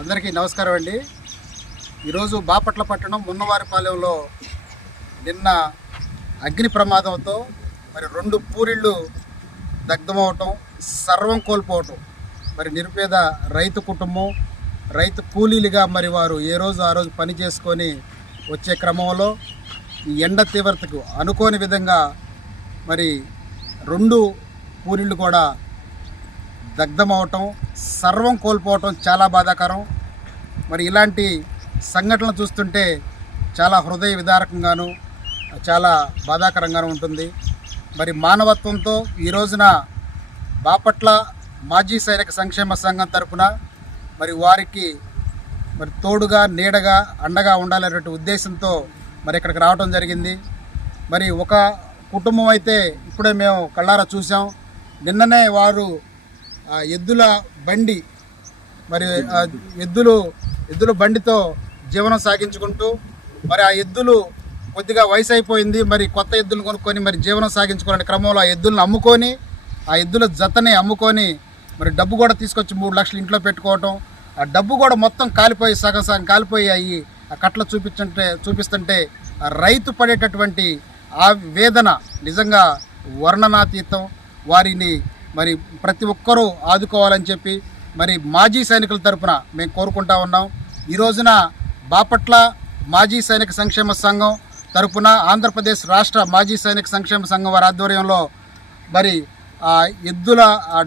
అందరికీ నమస్కారం అండి. ఈరోజు బాపట్ల పట్టణం మున్నవారిపాలెంలో నిన్న అగ్ని ప్రమాదంతో మరి 2 పూరిళ్ళు దగ్ధమవటం, సర్వం కోల్పోవటం, మరి నిరుపేద రైతు కుటుంబం, రైతు కూలీలుగా మరి వారు ఏ రోజు ఆ రోజు పని చేసుకొని వచ్చే క్రమంలో ఈ ఎండ తీవ్రతకు అనుకోని విధంగా మరి 2 పూరిళ్ళు కూడా దగ్ధమవటం, సర్వం కోల్పోవటం చాలా బాధాకరం. మరి ఇలాంటి సంఘటనలు చూస్తుంటే చాలా హృదయ విదారకంగాను చాలా బాధాకరంగాను ఉంటుంది. మరి మానవత్వంతో ఈ రోజున బాపట్ల మాజీ సైనిక సంక్షేమ సంఘం తరపున మరి వారికి మరి తోడుగా, నీడగా, అండగా ఉండాలనే ఉద్దేశంతో మరి ఇక్కడికి రావడం జరిగింది. మరి ఒక కుటుంబం అయితే ఇప్పుడే మేము కళ్ళారా చూసాం. నిన్ననే వారు ఎద్దుల బండి మరి ఎద్దుల బండితో జీవనం సాగించుకుంటూ మరి ఆ ఎద్దులు కొద్దిగా వయసు అయిపోయింది, మరి కొత్త ఎద్దులు కొనుక్కొని మరి జీవనం సాగించుకునే క్రమంలో ఆ ఎద్దులను అమ్ముకొని, ఆ ఎద్దుల జతని అమ్ముకొని మరి డబ్బు కూడా తీసుకొచ్చి 3 లక్షలు ఇంట్లో పెట్టుకోవటం, ఆ డబ్బు కూడా మొత్తం కాలిపోయి సగం కాలిపోయి అయ్యి ఆ కట్ల చూపిస్తుంటే ఆ రైతు పడేటటువంటి ఆ వేదన నిజంగా వర్ణనాతీతం. వారిని మరి ప్రతి ఒక్కరూ ఆదుకోవాలని చెప్పి మరి మాజీ సైనికుల తరపున మేము కోరుకుంటా ఉన్నాం. ఈ రోజున బాపట్ల మాజీ సైనిక సంక్షేమ సంఘం తరపున ఆంధ్రప్రదేశ్ రాష్ట్ర మాజీ సైనిక సంక్షేమ సంఘం వారి ఆధ్వర్యంలో మరి ఎద్దుల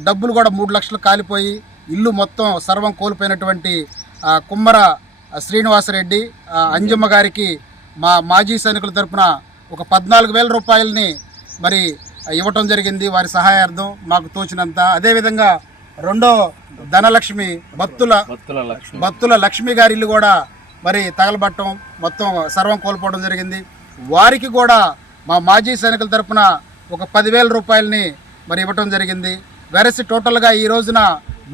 డబ్బులు కూడా 3 లక్షలు కాలిపోయి ఇల్లు మొత్తం సర్వం కోల్పోయినటువంటి కుమ్మర శ్రీనివాసరెడ్డి అంజమ్మ గారికి మా మాజీ సైనికుల తరపున ఒక 14,000 రూపాయలని మరి ఇవ్వటం జరిగింది వారి సహాయార్థం మాకు తోచినంత. అదేవిధంగా రెండో ధనలక్ష్మి బత్తుల లక్ష్మి గారి ఇల్లు కూడా మరి తగలబట్టడం, మొత్తం సర్వం కోల్పోవడం జరిగింది. వారికి కూడా మా మాజీ సైనికుల తరపున ఒక 10,000 రూపాయలని మరి ఇవ్వటం జరిగింది. వెరసి టోటల్గా ఈ రోజున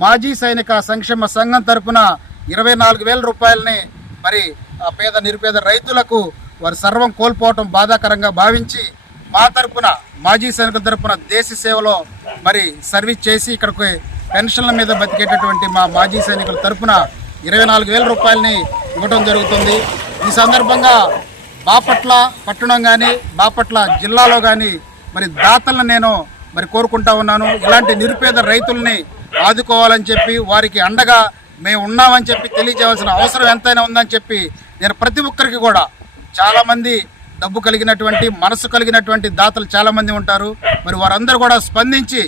మాజీ సైనిక సంక్షేమ సంఘం తరపున 24,000 రూపాయలని మరి పేద నిరుపేద రైతులకు వారు సర్వం కోల్పోవటం బాధాకరంగా భావించి మా తరపున మాజీ సైనికుల తరపున దేశ సేవలో మరి సర్వీస్ చేసి ఇక్కడికి పెన్షన్ల మీద బతికేటటువంటి మా మాజీ సైనికుల తరపున 24,000 రూపాయలని ఇవ్వడం జరుగుతుంది. ఈ సందర్భంగా బాపట్ల పట్టణం కానీ బాపట్ల జిల్లాలో కానీ మరి దాతలను నేను మరి కోరుకుంటా ఉన్నాను. ఇలాంటి నిరుపేద రైతుల్ని ఆదుకోవాలని చెప్పి వారికి అండగా మేము ఉన్నామని చెప్పి తెలియజేయాల్సిన అవసరం ఎంతైనా ఉందని చెప్పి నేను ప్రతి ఒక్కరికి కూడా, చాలామంది డబ్బు కలిగినటువంటి మనసు కలిగినటువంటి దాతలు చాలామంది ఉంటారు, మరి వారందరూ కూడా స్పందించి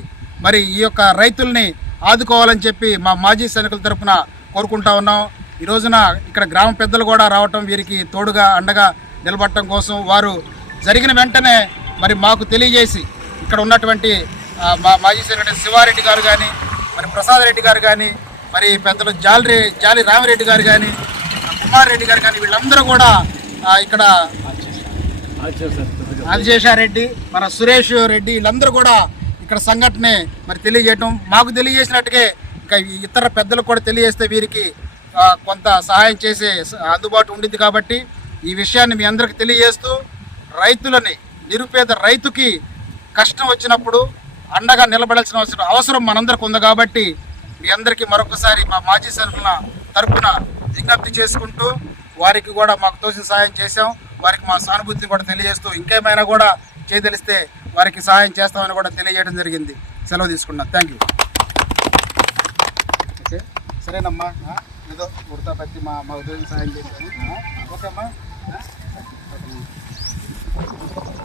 మరి ఈ యొక్క రైతుల్ని ఆదుకోవాలని చెప్పి మా మాజీ సైనికుల తరపున కోరుకుంటా ఉన్నాం. ఈ రోజున ఇక్కడ గ్రామ పెద్దలు కూడా రావటం, వీరికి తోడుగా అండగా నిలబడటం కోసం వారు జరిగిన వెంటనే మరి మాకు తెలియజేసి ఇక్కడ ఉన్నటువంటి మా మాజీ సైనికుడు శివారెడ్డి గారు కానీ, మరి ప్రసాద్ రెడ్డి గారు కానీ, మరి పెద్దలు జాలి రామిరెడ్డి గారు కానీ, కుమార్ రెడ్డి గారు కానీ, వీళ్ళందరూ కూడా ఇక్కడ ఆదిశేషారెడ్డి, మన సురేష్ రెడ్డి, వీళ్ళందరూ కూడా ఇక్కడ సంఘటన మరి తెలియజేయటం, మాకు తెలియజేసినట్టుగా ఇంకా ఇతర పెద్దలకు కూడా తెలియజేస్తే వీరికి కొంత సహాయం చేసే అందుబాటు ఉండింది. కాబట్టి ఈ విషయాన్ని మీ అందరికి తెలియజేస్తూ రైతులని, నిరుపేద రైతుకి కష్టం వచ్చినప్పుడు అండగా నిలబడాల్సిన అవసరం మనందరికి ఉంది. కాబట్టి మీ అందరికీ మరొకసారి మా మాజీ సైనికుల తరపున విజ్ఞప్తి చేసుకుంటూ వారికి కూడా మాకు తోచిన సహాయం చేశాం. వారికి మా సానుభూతిని కూడా తెలియజేస్తూ ఇంకేమైనా కూడా చేయదలిస్తే వారికి సహాయం చేస్తామని కూడా తెలియజేయడం జరిగింది. సెలవు తీసుకున్నాను. Thank you. ఓకే, సరేనమ్మా, ఏదో ఉడతా పట్టి మా ఉదయం సహాయం చేశాను. ఓకే అమ్మా,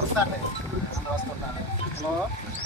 వస్తాను. హలో.